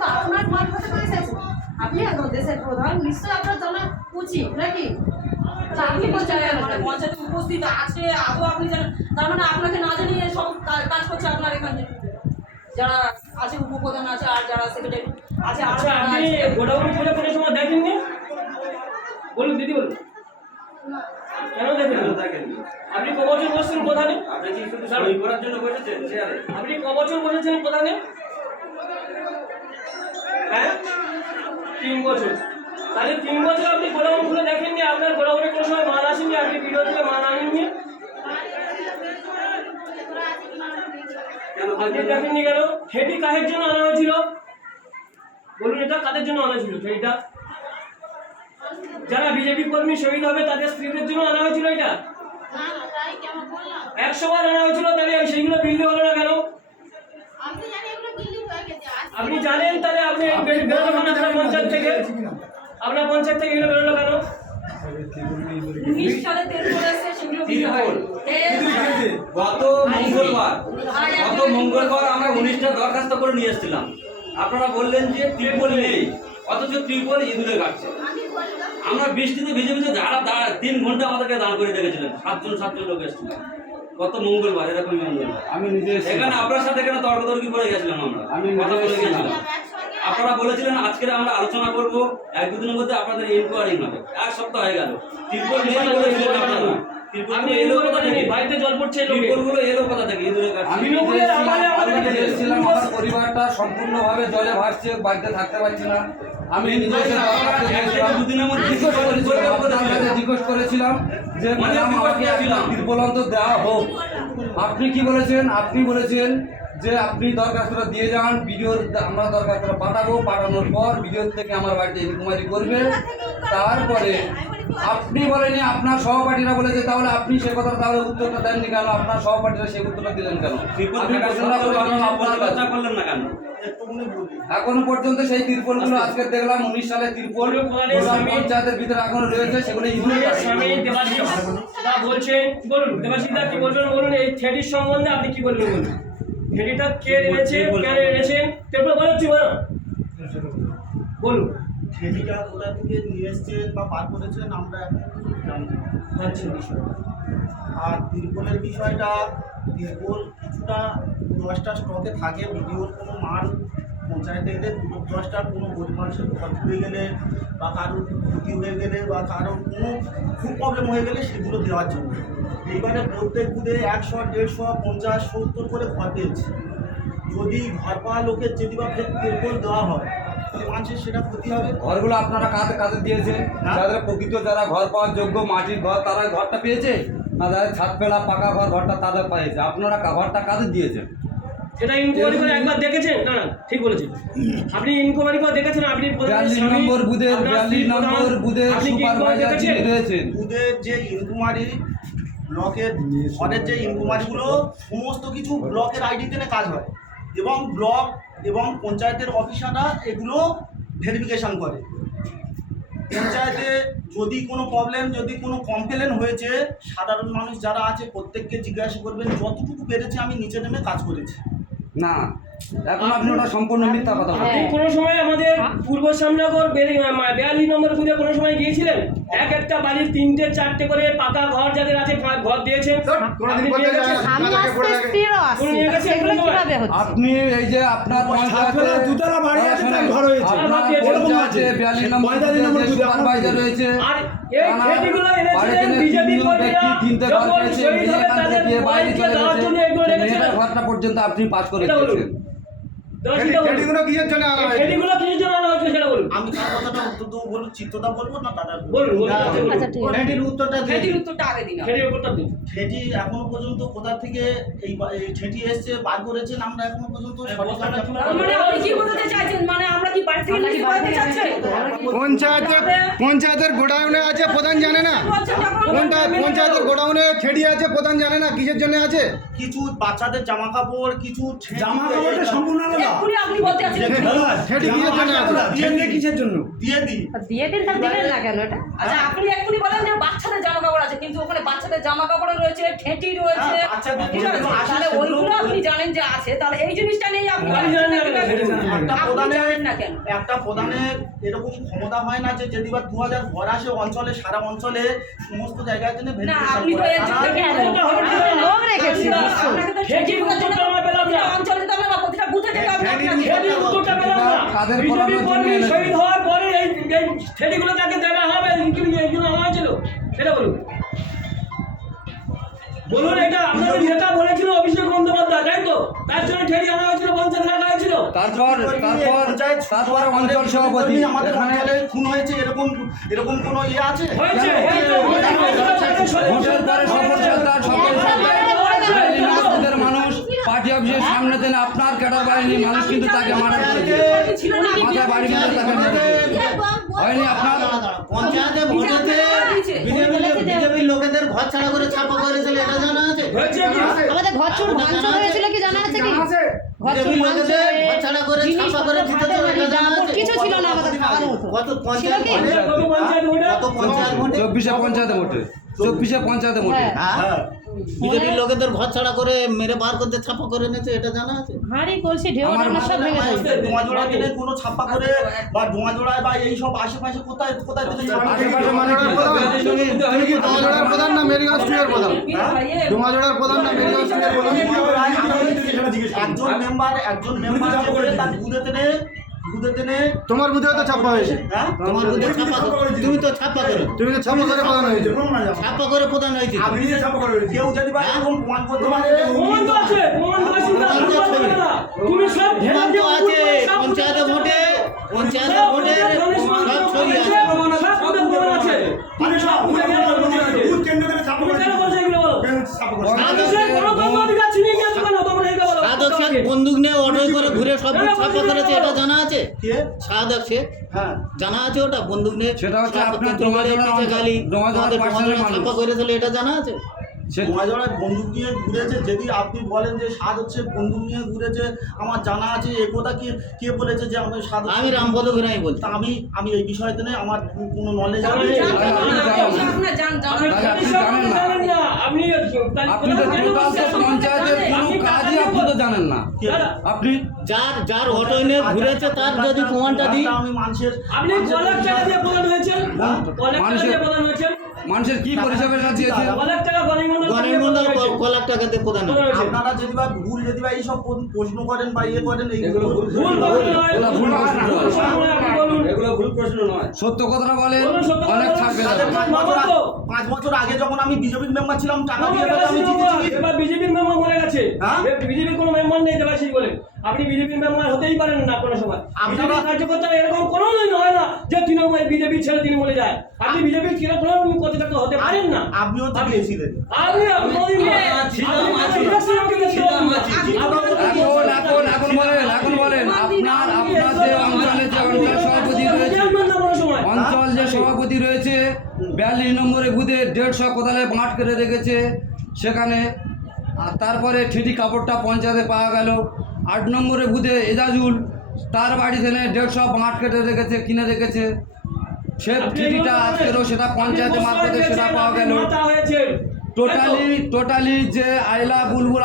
তো আপনার মারফতে করে এসেছে। আপনি একদম দেশের প্রধান, নিশ্চয়ই আপনার জানা উচিত নাকি? আপনি বলছেন মানে পঞ্চায়েতে উপস্থিত আছে আদৌ আপনি জানেন, তার মানে আপনাকে না জানিয়ে সব কাজ করছে আপনার এখানে যারা আছে, উপপ্রধান আছে আর যারা সেক্রেটারি আছে। আর আপনি গোডাউন খুলে কোনো সময় দেখেননি? বলুন দিদি, বলুন কেন দেখেন? আপনি ক বছর বসছেন প্রধানে? আপনি কি শুধু সই করার জন্য বসেছেন চেয়ারে? আপনি ক বছর বসেছেন প্রধানে? হ্যাঁ, 3 বছর। তাহলে 3 বছর আপনি গোডাউন খুলে দেখেননি? আপনার গোডাউনে কোনো সময় মাল আসেনি? আপনি ভিডিও থেকে মাল আনেননি? আপনি দেখেননি কেন? খেটি কাহের জন্য আনা হয়েছিল? বলুন, এটা কাদের জন্য আনা ছিল খেটিটা? যারা বিজেপি কর্মী শহীদ হবে তাদের স্ত্রীদের জন্য আনা হয়েছিল এটা? 100 বার আনা হয়েছিল, তাহলে সেইগুলো বিল্ডিং হলো না কেন? আপনি জানেন, তাহলে আপনি বেরোনো কেন আপনার পঞ্চায়েত থেকে? আপনার পঞ্চায়েত থেকে এগুলো বেরোলো কেন? 19 সালে তেল করেছে সেগুলো বিল হয়। গত মঙ্গলবার আমরা 19টা দরখাস্ত করে নিয়ে এসেছিলাম। আপনারা বললেন যে ত্রিপল নেই, অথচ ত্রিপল ইঁদুরে কাটছে। আমরা বৃষ্টিতে ভিজে ভিজে 3 ঘন্টা আমাদেরকে দাঁড় করে রেখেছিলেন। 7জন লোক এসেছিলাম গত মঙ্গলবার, এরকম মঙ্গলবার আমি নিজে এখানে আপনার সাথে এখানে তর্কতর্কি করে গেছিলাম। আমি কথা বলে গেছিলাম। আপনারা বলেছিলেন আজকে আমরা আলোচনা করব, 1-2 দিনের মধ্যে আপনাদের ইনকোয়ারি হবে। 1 সপ্তাহ হয়ে গেল, ত্রিপল নেই বলেছিলেন আপনারা। আপনি এলো কথা থেকে বাড়িতে জল পড়ছে, ত্রিপলগুলো এলো কথা থেকে ইঁদুরে কাটছে। আমি এসেছিলাম, আমার পরিবারটা সম্পূর্ণভাবে জলে ভাসছে, বাড়িতে থাকতে পারছি না। আমি নিজে জিজ্ঞেস করেছিলাম যে ম্যাডাম আমাকে একটা ত্রিপল অন্তত দেওয়া হোক। আপনি কি বলেছেন? আপনি বলেছেন যে আপনি দরখাস্তটা দিয়ে যান, ভিডিও আমরা দরখাস্তটা পাঠানোর পর ভিডিও থেকে আমার বাড়িতে ইনকোয়ারি করবে। তারপরে আপনি বলেনি, আপনার সহপাঠীরা বলেছে, তাহলে আপনি সে কথা তাহলে উত্তরটা দেননি কেন? আপনার সহপাঠীরা সেই উত্তরটা দিলেন কেন? করলেন না কেন? এখনো পর্যন্ত সেই তিরপলগুলো আজকে দেখলাম 19 সালে তিরপল পঞ্চায়েতের ভিতরে এখনো রয়েছে, সেগুলো বলছেন। বলুন দেবাশিসদা কি বলবেন বলুন, এই থেটির সম্বন্ধে আপনি কি বলবেন বলুন? থেটিটা কে এনেছে, কেন এনেছেন, তারপর বলছি বলুন। থেটিটা কোথা থেকে নিয়ে এসছেন বা পার করেছেন আমরা এখন জানি বিষয়। আর তিরপলের বিষয়টা, তিরপল কিছুটা 10টা স্টকে থাকে। ভিডিওর কোনো মাল পঞ্চায়েতে এলে 10টা কোনো গরিব মানুষের ঘর পুড়ে গেলে বা কারোর ক্ষতি হয়ে গেলে বা কারোর কোনো খুব প্রবলেম হয়ে গেলে সেগুলো দেওয়ার জন্য। এইবারে প্রত্যেক বুধে 100, 150, 50, 70 করে ঘর পেয়েছে। যদি ঘর পাওয়া লোকের যদি বা তিরপল দেওয়া হয় তাহলে মানুষের সেটা ক্ষতি হবে। ঘরগুলো আপনারা কাদের দিয়েছেন? যাদের প্রকৃত যারা ঘর পাওয়ার যোগ্য মাটির ঘর, তারা ঘরটা পেয়েছে, না যাদের ছাদ ফেলা পাকা ঘরটা তাদের পেয়েছে? আপনারা ঘরটা কাদের দিয়েছেন? সেটা ইনকোয়ারি করে একবার দেখেছেন? না ঠিক বলেছেন, আপনি ইনকোয়ারি করে দেখেছেন? আপনি 42 নম্বর বুথের সুপারভাইজার যিনি রয়েছেন, বুথের যে ইনকুমারি, ব্লকের ঘরের যে ইনকুমারিগুলো সমস্ত কিছু ব্লকের আইডিতে কাজ হয় এবং ব্লক এবং পঞ্চায়েতের অফিসাররা এগুলো ভেরিফিকেশান করে। পঞ্চায়েতে যদি কোনো প্রবলেম, যদি কোনো কমপ্লেন হয়েছে, সাধারণ মানুষ যারা আছে প্রত্যেককে জিজ্ঞাসা করবেন। যতটুকু পেরেছে আমি নিচে নেমে কাজ করেছি। না, এখন আপনি ওটা সম্পূর্ণ মিথ্যা কথা বলছেন। আপনি কোনো সময় আমাদের পূর্ব সামনগর 42 নম্বর বুথে কোনো সময় গিয়েছিলেন? একটা বাড়ির 3-4টে করে পাকা ঘর যাদের আছে ঘর দিয়েছেন। আপনি এই যে আপনার দুতলা বাড়ি আছে, তার ঘর হয়েছে, এরকম আছে 42 নম্বর সুপারভাইজার রয়েছে। আর এই খেটিগুলো এনেছিলেন বিজেপি কর্মীরা, যখন শহীদ হবে তাদের বাইরে দেওয়ার জন্য এগুলো রেখেছিলেন। ঘরটা পর্যন্ত আপনি পাস করে দিয়েছেন। খেটিগুলো কিসের জন্য আনা হয়েছে? খেটিগুলো কিসের জন্য আনা হয়েছে সেটা বলুন। আমি তার কথাটা উত্তর দেবো, বলুন চিত্তদা বলবো না দাদা বলুন। খেটির উত্তরটা খেটির উত্তরটা আগে দিন। খেটির উত্তরটা দিন। ঠেটি এখনো পর্যন্ত কোথা থেকে এই ঠেটি এসছে বার করেছেন আমরা এখনো পর্যন্ত মানে আপনি কি বলতে চাইছেন? মানে আমরা কি বাড়ি থেকে নিয়ে যেতে চাচ্ছেন? পঞ্চায়েতের গোডাউনে আছে, প্রধান জানে না? কোনটা পঞ্চায়েতের গোডাউনে ঠেড়ি আছে, প্রধান জানে না কিসের জন্য আছে? কিছু বাচ্চাদের জামা কাপড়, কিছু জামা কাপড়টা সম্পূর্ণ আলাদা। এক্ষুনি আপনি বলতে আছেন ঠেড়ি কিসের জন্য আছে? ঠেড়ি কিসের জন্য? দিয়ে দিই। দিয়ে দিন, তার দিলেন না কেন এটা? আচ্ছা আপনি এক্ষুনি বলেন যে বাচ্চাদের জামা কাপড় আছে, কিন্তু ওখানে বাচ্চাদের জামা কাপড় রয়েছে, ঠেঁটি রয়েছে, হ্যাঁ, বাচ্চাদের ঠিক আছে? যেগুলো আছে তাহলে সেগুলো- ওইগুলো আপনি জানেন যে আছে, তাহলে এই জিনিসটা নেই আপনি আপনি জানেন না কেন? একটা আপনি প্রধানের জানেন না কেন? একটা প্রধানের এরকম ক্ষমতা হয় না যে যদি বা 2000 ঘর আসে অঞ্চলে, সারা অঞ্চলে সমস্ত জায়গায় জন্য না আপনি তো এর জন্য লোক রেখেছি আপনাকে তো ঠেকির উত্তরটা আমরা পেলাম না। অঞ্চলে তো আমরা প্রতিটা বুথে থেকে আপনি ঠেকির উত্তরটা পেলাম না। কাদের বিজেপি পড়ানোর জন্য কর্মী এনেছে? শহীদ হওয়ার পরে এই ঠেকিগুলো তাকে দেওয়া হবে, এইগুলো হয়েছিল সেটা বলুন। বলুন, এটা আপনাদের নেতা বলেছিল অভিষেক বন্দ্যোপাধ্যায়, তাই তো? তার জন্য ঠেকি আনা হয়েছিল, পঞ্চায়েত রাখা হয়েছিল। তারপর অঞ্চল সভাপতি আমাদের এখানে অঞ্চলে খুন হয়েছে, এরকম কোনো ইয়ে আছে? হয়েছে, হয়েছে, ভোটের পরে সকল সরকার সকল মানুষ পার্টি অফিসের সামনে দেন আপনার ক্যাডার বাহিনী মানুষ কিন্তু তাকে মারা হয়েছে, ছিল না মাথা বাড়ি মেরে তাকে মেরেছে। হয়নি আপনার? পঞ্চায়েতে ভোটেতে বিজেপির লোকেদের ঘর ছাড়া করে ছাপা করেছিল, এটা জানা আছে? হয়েছে কি? আমাদের ঘর চুর ভাঙচুর হয়েছিল কি জানা আছে কি? ঘর চুর বিজেপির ভাঙচুর, লোকেদের ঘর ছাড়া করে ছাপা করে দিতে তো এটা জানা আছে? কিছু ছিল না, আমাদের খাওয়ানো হতো। কত পঞ্চায়েত কি? ভোটে? কত পঞ্চায়েত ভোটে? কত পঞ্চায়েত ভোটে? 24 পঞ্চায়েতে ভোটে, 24 পঞ্চায়েতে ভোটে। হ্যাঁ। হ্যাঁ বিজেপির লোকেদের ঘর ছাড়া করে মেরে বার করতে ছাপা করে নিয়েছে, এটা জানা আছে? হাঁড়ি কলসি ঢেউ আমার আমরা সব ভেঙে ফেলছি। ডোঙাজোড়া দিলে কোনো ছাপ্পা করে বা ডোঙাজোড়ায় বা এই সব আশেপাশে কোথায় কোথায় দিলে ছাপ্পা করে? আশেপাশে মানে কি প্রধান? তুমি কি ডোঙাজোড়ার প্রধান না মেরিগঞ্জ টু এর প্রধান? ডোঙাজোড়ার প্রধান না মেরিগঞ্জ টু এর প্রধান? একজন মেম্বার তার বুধেতে নে তোমার বুধেও তো ছাপ্পা হয়েছে, হ্যাঁ তোমার বুদ্ধি ছাপা তুমি তো ছাপা করো, তুমি তো ছাপ্পা করে প্রধান হয়েছে। ছাপা করে প্রধান হয়েছে। আপনি যে ছাপ্পা করে কেউ যদি বা এরকম প্রমাণ করতে পারে প্রমাণ তো আছে, প্রমাণ তো আছে, তুমি সব প্রমাণ তো আছে, সব পঞ্চায়েতে ভোটে সব ছবি আছে। প্রমাণ আছে। মানে সব বুথ কেন্দ্র থেকে ছাপা তুমি করে কেন বলছো এগুলো বলো? ছাপা করে। মানুষের কোনো কর্মাধিকার ছিনিয়ে নিয়েছো কেন? তোমরা এগুলো বলো। সাধক শেখ বন্দুক নিয়ে অটোয় করে ঘুরে সব বুথ ছাপা করেছে, এটা জানা আছে? কে সাধক শেখ হ্যাঁ জানা আছে? ওটা বন্দুক নিয়ে সেটা হচ্ছে সব আপনার কেন্দ্রীয় পিছে গালি ডোঙাজোড়ার পার্সোনাল মানুষ। ছাপা করেছিল, এটা জানা আছে? ডোঙাজোড়ায় বন্দুক নিয়ে ঘুরেছে, যদি আপনি বলেন যে স্বাদ হচ্ছে বন্দুক নিয়ে ঘুরেছে, আমার জানা আছে। এ কথা কে বলেছে যে আমি স্বাদ আমি রামপদ ঘুরাই বলছি। তা আমি এই বিষয়তে নেই, আমার কোনো নলেজ আপনি নেই। আপনি জানেন না। জানেন না, আপনি আপনি তো টোটাল তো পঞ্চায়েতের কোনো কাজই আপনি তো জানেন না। আপনি যার অটো নিয়ে ঘুরেছে তার যদি প্রমাণটা দিই, আমি মানুষের আপনি কলার টাকা দিয়ে প্রধান হয়েছেন, কলার টাকা দিয়ে প্রধান হয়েছেন, মানুষের কি পরিষেবা দিয়েছে? কলার টাকা গণের মন্ডল কলার টাকাতে প্রধান হয়। আপনারা যদি বা ভুল যদি বা এইসব প্রশ্ন করেন বা ইয়ে করেন এইগুলো ভুল প্রশ্ন নয়, এগুলো ভুল প্রশ্ন নয়। ভুল প্রশ্ন নয়, আপনি বলুন। এগুলো ভুল প্রশ্ন নয়। সত্য কথাটা বলেন, বলুন, সত্য কথা অনেক বলুন। ছাড় পেয়ে তাদের যাবেন। 5 বছর আগে যখন আমি বিজেপির মেম্বার ছিলাম, টাকা দিয়ে তো আমি জিতেছি। এবার বিজেপির মেম্বার মরে গেছে, হ্যাঁ? বিজেপির কোনো মেম্বার নেই দেবাশিস বলে, আপনি বিজেপির মেম্বার হতেই পারেন না কোনো সময়। বিজেপির কার্যকর্তারা এরকম কোনো দিন হয় না যে তৃণমূল বিজেপি ছেড়ে তৃণমূলে যায়। আপনি বিজেপির কোনো কর্তৃপক্ষ হতে পারেন না। আপনিও তো দিয়েছিলেন। আপনি কোনদিন এখন বলেন আপনার যে অঞ্চলে যে অঞ্চল সভাপতি রয়েছে, অঞ্চল যে সভাপতি রয়েছে 42 নম্বরে বুথে 150 কোদালে মাঠ কেটে রেখেছে সেখানে। আর তারপরে ঠিটি কাপড়টা পঞ্চায়েতে পাওয়া গেল। 8 নম্বরে বুথে এজাজুল, তার বাড়ি থেকে 150 মাঠ কেটে রেখেছে, কিনে রেখেছে। সে ঠিটিটা আজকেরও সেটা পঞ্চায়েতে মাঠ কেটে সেটা পাওয়া গেল। টোটালি যে আইলা বুলবুল